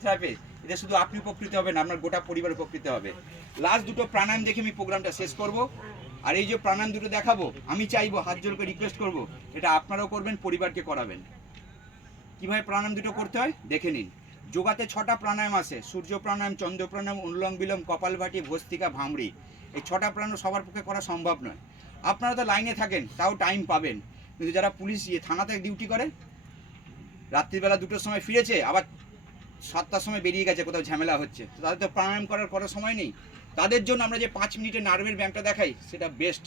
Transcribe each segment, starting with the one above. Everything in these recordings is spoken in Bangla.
থেরাপি, এটা শুধু আপনি উপকৃত হবেন, আপনার গোটা পরিবার উপকৃত হবে। লাস্ট দুটো প্রাণায়াম দেখে আমি প্রোগ্রামটা শেষ করব। আর এই যে প্রাণায়াম দুটো দেখাবো, আমি চাইবো, হাত জোর করে রিকোয়েস্ট করবো, এটা আপনারাও করবেন, পরিবারকে করাবেন। কীভাবে প্রাণায়াম দুটো করতে হয় দেখে নিন। যোগাতে 6টা প্রাণায়াম আছে: সূর্য প্রাণায়াম, চন্দ্র প্রাণায়াম, অনুলোম বিলোম, কপালভাতি, ভস্ত্রিকা, ভ্রামরী। এই 6টা প্রাণায়াম সবার পক্ষে করা সম্ভব নয়। আপনারা তো লাইনে থাকেন, তাও টাইম পাবেন, কিন্তু যারা পুলিশ থানাতে ডিউটি করে, রাত্রিবেলা 2টোর সময় ফিরেছে, আবার 7টার সময় বেরিয়ে গেছে, কোথাও ঝামেলা হচ্ছে, তো তাদের তো প্রাণায়াম করার সময় নেই। তাদের জন্য আমরা যে 5 মিনিটের নার্ভের ব্যায়ামটা দেখাই, সেটা বেস্ট।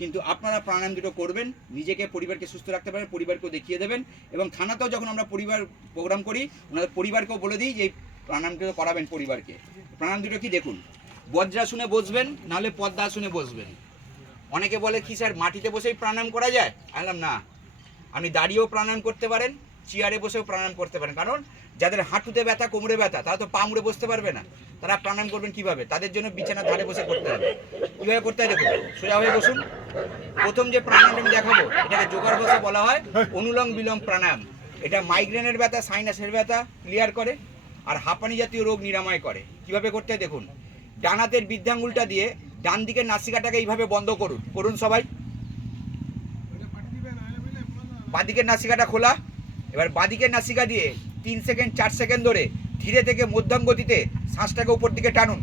কিন্তু আপনারা প্রাণায়াম দুটো করবেন, নিজেকে পরিবারকে সুস্থ রাখতে পারেন, পরিবারকেও দেখিয়ে দেবেন। এবং থানাতেও যখন আমরা পরিবার প্রোগ্রাম করি, ওনাদের পরিবারকেও বলে দিই যে এই প্রাণায়ামটা করাবেন পরিবারকে। প্রাণায়াম দুটো কি দেখুন, বজ্রাসনে বসবেন, নাহলে পদ্মাসনে বসবেন। অনেকে বলে কি স্যার মাটিতে বসেই প্রাণায়াম করা যায়? বললাম না, আপনি দাঁড়িয়েও প্রাণায়াম করতে পারেন, চেয়ারে বসেও প্রাণায়াম করতে পারেন। কারণ যাদের হাঁটুতে ব্যথা, কোমরে ব্যথা, তারা তো পা মুড়ে বসতে পারবে না, তারা প্রাণায়াম করবেন কিভাবে? তাদের জন্য বিছানার ধারে বসে করতে হবে। কীভাবে করতে হয় দেখুন, সোজা হয়ে বসুন। প্রথম যে প্রাণায়ামটা আমি দেখাবো, এটাকে যোগার ভাষা বলা হয় অনুলোম বিলোম প্রাণায়াম। এটা মাইগ্রেনের ব্যথা, সাইনাসের ব্যথা ক্লিয়ার করে, আর হাঁপানি জাতীয় রোগ নিরাময় করে। কিভাবে করতে হয় দেখুন, ডান হাতের বৃদ্ধাঙ্গুলটা দিয়ে ডান দিকের নাসিকাটাকে এইভাবে বন্ধ করুন। করুন সবাই। বাঁদিকের নাসিকাটা খোলা। এবার বাঁদিকের নাসিকা দিয়ে 3 সেকেন্ড 4 সেকেন্ড ধরে ধীরে থেকে মধ্যম গতিতে শ্বাসটাকে উপর দিকে টানুন।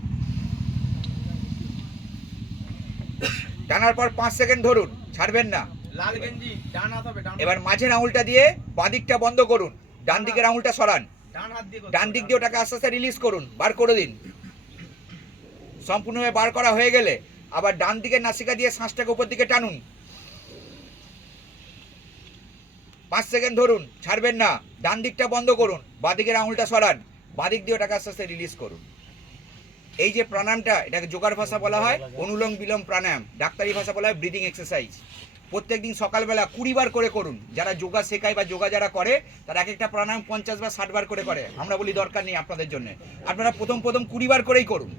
টানার পর 5 সেকেন্ড ধরুন, ছাড়বেন না। এবার মাঝের আঙুলটা দিয়ে বাঁদিকটা বন্ধ করুন, ডান দিকের আঙুলটা সরান, ডান দিক দিয়ে ওটাকে আস্তে আস্তে রিলিজ করুন, বার করে দিন। সম্পূর্ণভাবে বার করা হয়ে গেলে আবার ডান দিকের নাসিকা দিয়ে শ্বাসটাকে উপর দিকে টানুন। 5 সেকেন্ড ধরুন, ছাড়বেন না, ডান দিকটা বন্ধ করুন, বাঁদিকের আঙুলটা সরান, বাঁদিক দিয়ে ওটাকে আস্তে আস্তে রিলিজ করুন। এই যে প্রাণায়ামটা, এটাকে যোগার ভাষা বলা হয় অনুলোম বিলোম প্রাণায়াম, ডাক্তারি ভাষা বলা হয় ব্রিদিং এক্সারসাইজ। প্রত্যেকদিন সকালবেলা 20 বার করে করুন। যারা যোগা শেখায় বা যোগা যারা করে, তারা এক একটা প্রাণায়াম 50 বা 60 বার করে। আমরা বলি দরকার নেই আপনাদের জন্য, আপনারা প্রথম 20 বার করেই করুন।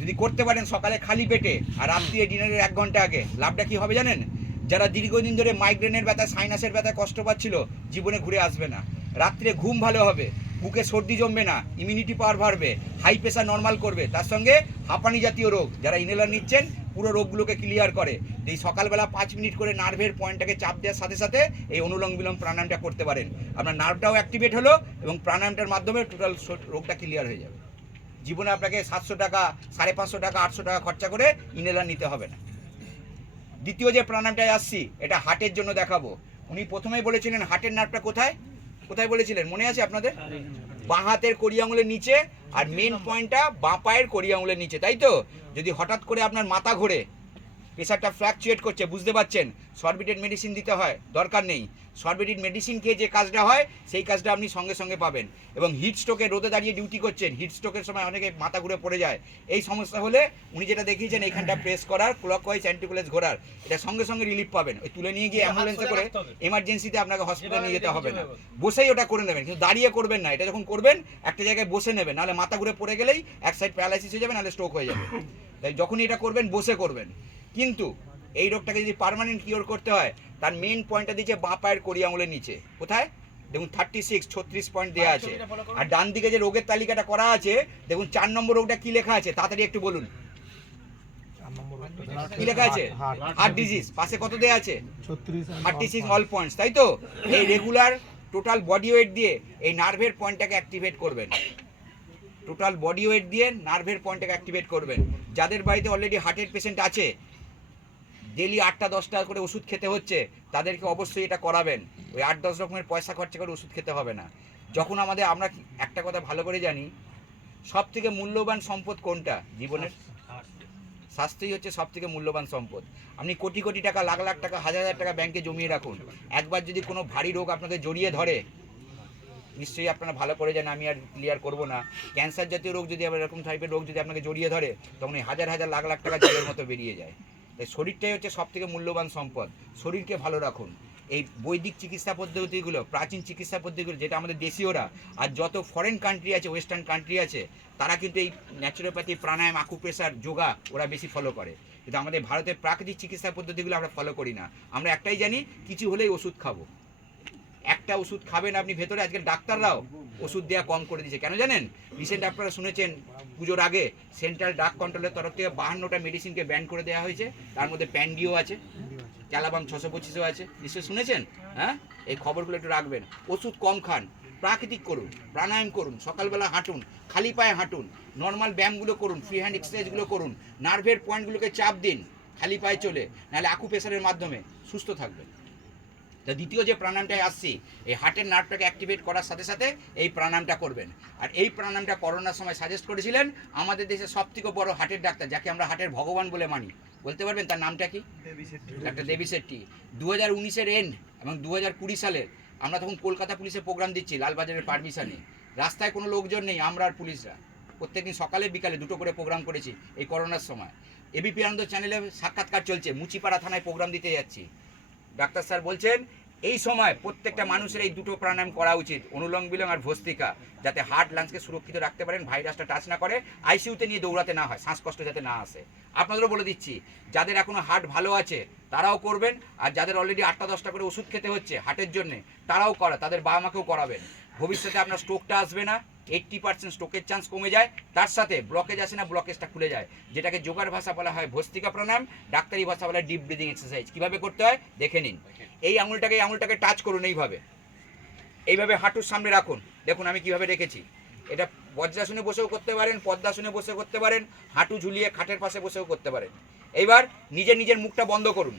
যদি করতে পারেন সকালে খালি পেটে আর রাত্রিরে ডিনারের 1 ঘন্টা আগে, লাভটা কি হবে জানেন? যারা দীর্ঘদিন ধরে মাইগ্রেনের ব্যথা, সাইনাসের ব্যথায় কষ্ট পাচ্ছিল, জীবনে ঘুরে আসবে না। রাত্রে ঘুম ভালো হবে, বুকে সর্দি জমবে না, ইমিউনিটি পাওয়ার বাড়বে, হাই প্রেশার নর্মাল করবে, তার সঙ্গে হাঁপানি জাতীয় রোগ, যারা ইনহেলার নিচ্ছেন, পুরো রোগগুলোকে ক্লিয়ার করে। এই সকালবেলা 5 মিনিট করে নার্ভের পয়েন্টটাকে চাপ দেওয়ার সাথে সাথে এই অনুলোম বিলোম প্রাণায়ামটা করতে পারেন। আপনার নার্ভটাও অ্যাক্টিভেট হলো এবং প্রাণায়ামটার মাধ্যমে টোটাল রোগটা ক্লিয়ার হয়ে যাবে। জীবনে আপনাকে 700 টাকা, 550 টাকা, 800 টাকা খরচা করে ইনহেলার নিতে হবে না। দ্বিতীয় যে প্রাণায়ামটায় আসছি, এটা হার্টের জন্য দেখাবো। উনি প্রথমেই বলেছিলেন হার্টের নার্ভটা কোথায় কোথায় বলেছিলেন, মনে আছে আপনাদের? বাঁ হাতের কড়ি আঙুলের নিচে, আর মেন পয়েন্টটা বাঁ পায়ের কড়ি আঙুলের নিচে, তাই তো? যদি হঠাৎ করে আপনার মাথা ঘোরে, প্রেশারটা ফ্ল্যাকচুয়েট করছে, বুঝতে পারছেন, সরবিটেড মেডিসিন দিতে হয়, দরকার নেই। সরবিটেড মেডিসিন খেয়ে যে কাজটা হয়, সেই কাজটা আপনি সঙ্গে সঙ্গে পাবেন। এবং হিট স্ট্রোকে, রোদে দাঁড়িয়ে ডিউটি করছেন, হিট স্ট্রোকের সময় অনেকে মাথা ঘুরে পড়ে যায়, এই সমস্যা হলে উনি যেটা দেখিয়েছেন, এইখানটা প্রেস করার, ক্লকওয়াইজ অ্যান্টিক্লকওয়াইজ ঘোরার, এটা সঙ্গে সঙ্গে রিলিফ পাবেন। ওই তুলে নিয়ে গিয়ে অ্যাম্বুলেন্সে করে এমার্জেন্সিতে আপনাকে হসপিটালে নিয়ে যেতে হবে না, বসেই ওটা করে নেবেন। কিন্তু দাঁড়িয়ে করবেন না, এটা যখন করবেন একটা জায়গায় বসে নেবেন, নাহলে মাথা ঘুরে পড়ে গেলেই এক সাইড প্যারালাইসিস হয়ে যাবে, নাহলে স্ট্রোক হয়ে যাবে। তাই যখনই এটা করবেন, বসে করবেন। কিন্তু এই রোগটাকে যদি পার্মানেন্ট কিওর করতে হয়, তার মেন পয়েন্টটা দিচ্ছে বাঁ পায়ের কড়ি আঙুলের নিচে। কোথায় দেখুন, 36 পয়েন্ট দেওয়া আছে। আর ডান দিকে যে রোগের তালিকাটা করা আছে, দেখুন 4 নম্বর রোগটা কি লেখা আছে, তাড়াতাড়ি একটু বলুন। কি লেখা আছে? Heart disease. পাশে কত দেওয়া আছে? 36 অল পয়েন্টস, তাই তো? এই রেগুলার টোটাল বডি ওয়েট দিয়ে এই নার্ভের পয়েন্টটাকে অ্যাক্টিভেট করবেন। টোটাল বডি ওয়েট দিয়ে নার্ভের পয়েন্টটাকে অ্যাক্টিভেট করবেন। যাদের বাড়িতে অলরেডি হার্টের পেশেন্ট আছে, ডেলি 8টা-10 টাকা করে ওষুধ খেতে হচ্ছে, তাদেরকে অবশ্যই এটা করাবেন। ওই 8-10 রকমের পয়সা খরচা করে ওষুধ খেতে হবে না। যখন আমরা একটা কথা ভালো করে জানি, সব থেকে মূল্যবান সম্পদ কোনটা জীবনের? স্বাস্থ্যই হচ্ছে সব থেকে মূল্যবান সম্পদ। আপনি কোটি কোটি টাকা, লাখ লাখ টাকা, হাজার হাজার টাকা ব্যাংকে জমিয়ে রাখুন, একবার যদি কোনো ভারী রোগ আপনাকে জড়িয়ে ধরে, নিশ্চয়ই আপনারা ভালো করে জানেন, আমি আর ক্লিয়ার করব না। ক্যান্সার জাতীয় রোগ যদি, আবার এরকম টাইপের রোগ যদি আপনাকে জড়িয়ে ধরে, তখন এই হাজার হাজার, লাখ লাখ টাকা জলের মতো বেরিয়ে যায়। তাই শরীরটাই হচ্ছে সব থেকে মূল্যবান সম্পদ। শরীরকে ভালো রাখুন। এই বৈদিক চিকিৎসা পদ্ধতিগুলো, প্রাচীন চিকিৎসা পদ্ধতিগুলো, যেটা আমাদের দেশীয়রা, আর যত ফরেন কান্ট্রি আছে, ওয়েস্টার্ন কান্ট্রি আছে, তারা কিন্তু এই ন্যাচুরোপ্যাথি, প্রাণায়াম, আকুপ্রেশার, যোগা ওরা বেশি ফলো করে। কিন্তু আমাদের ভারতের প্রাকৃতিক চিকিৎসা পদ্ধতিগুলো আমরা ফলো করি না। আমরা একটাই জানি, কিছু হলেই ওষুধ খাবো। একটা ওষুধ খাবেন আপনি ভেতরে, আজকাল ডাক্তাররাও ওষুধ দেওয়া কম করে দিয়েছে। কেন জানেন? রিসেন্ট আপনারা শুনেছেন পুজোর আগে সেন্ট্রাল ড্রাগ কন্ট্রোলের তরফ থেকে 52টা মেডিসিনকে ব্যান করে দেওয়া হয়েছে, তার মধ্যে প্যান্ডিও আছে, ক্যালাবাম 625ও আছে, নিশ্চয়ই শুনেছেন। হ্যাঁ, এই খবরগুলো একটু রাখবেন। ওষুধ কম খান, প্রাকৃতিক করুন, প্রাণায়াম করুন, সকালবেলা হাঁটুন, খালি পায়ে হাঁটুন, নর্মাল ব্যায়ামগুলো করুন, ফ্রি হ্যান্ড এক্সারসাইজগুলো করুন, নার্ভের পয়েন্টগুলোকে চাপ দিন খালি পায়ে চলে, নাহলে আকুপ্রেশারের মাধ্যমে সুস্থ থাকবেন। তা দ্বিতীয় যে প্রাণায়ামটায় আসছি, এই হার্টের নার্ভটাকে অ্যাক্টিভেট করার সাথে সাথে এই প্রাণায়ামটা করবেন। আর এই প্রাণায়ামটা করোনার সময় সাজেস্ট করেছিলেন আমাদের দেশের সবথেকে বড় হার্টের ডাক্তার, যাকে আমরা হার্টের ভগবান বলে মানি। বলতে পারবেন তার নামটা কি? ডাক্তার দেবী শেট্টি। 2019-এর এন্ড এবং 2020 সালের আমরা তখন কলকাতা পুলিশে প্রোগ্রাম দিচ্ছি লালবাজারের পারমিশনে, রাস্তায় কোনো লোকজন নেই, আমরা আর পুলিশরা প্রত্যেকদিন সকালে বিকালে 2টো করে প্রোগ্রাম করেছি এই করোনার সময়। এবিপি আনন্দ চ্যানেলে সাক্ষাৎকার চলছে, মুচিপাড়া থানায় প্রোগ্রাম দিতে যাচ্ছি। ডাক্তার স্যার বলছেন এই সময় প্রত্যেকটা মানুষের এই 2টো প্রাণায়াম করা উচিত, অনুলোম বিলোম আর ভস্ত্রিকা, যাতে হার্ট লাংসকে সুরক্ষিত রাখতে পারেন, ভাইরাসটা টাচ না করে, আইসিইউতে নিয়ে দৌড়াতে না হয়, শ্বাসকষ্ট যাতে না আসে। আপনাদেরও বলে দিচ্ছি, যাদের এখনো হার্ট ভালো আছে তারাও করবেন, আর যাদের অলরেডি 8টা-10টা করে ওষুধ খেতে হচ্ছে হার্টের জন্যে তারাও করা, তাদের বাবা মাকেও করাবেন। ভবিষ্যতে আপনার স্ট্রোকটা আসবে না, 80% স্ট্রোকের চান্স কমে যায়, তার সাথে ব্লকেজ আসে না, ব্লকেজটা খুলে যায়, যেটাকে যোগার ভাষা বলা হয় ভস্ত্রিকা প্রাণায়াম, ডাক্তারি ভাষা বলা হয় ডিপ ব্রিদিং এক্সারসাইজ। কীভাবে করতে হয় দেখে নিন। এই আঙুলটাকে টাচ করুন, এইভাবে হাঁটুর সামনে রাখুন। দেখুন আমি কিভাবে রেখেছি। এটা বজ্রাসনে বসেও করতে পারেন, পদ্মাসনে বসে করতে পারেন, হাঁটু ঝুলিয়ে খাটের পাশে বসেও করতে পারেন। এইবার নিজের মুখটা বন্ধ করুন,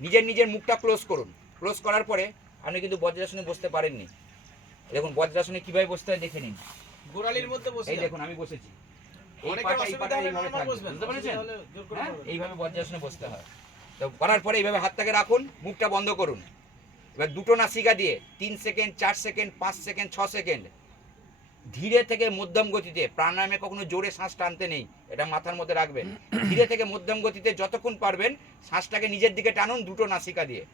নিজের মুখটা ক্লোজ করুন। ক্লোজ করার পরে আপনি কিন্তু বজ্রাসনে বসতে পারেননি। দেখুন বজ্রাসনে কিভাবে বসতে হয় দেখে নিন। গোড়ালির মধ্যে বসে এই দেখুন আমি বসেছি, বুঝতে পেরেছেন? হ্যাঁ, এইভাবে বজ্রাসনে বসতে হয়। তো করার পরে এইভাবে হাতটাকে রাখুন, মুখটা বন্ধ করুন। এবার 2টো নাসিকা দিয়ে 3 সেকেন্ড, 4 সেকেন্ড, 5 সেকেন্ড, 6 সেকেন্ড ধীরে থেকে মধ্যম গতিতে, প্রাণায়ামে কখনো জোরে শ্বাস টানতে নেই, এটা মাথার মধ্যে রাখবেন। ধীরে থেকে মধ্যম গতিতে যতক্ষণ পারবেন শ্বাসটাকে নিজের দিকে টানুন 2টো নাসিকা দিয়ে।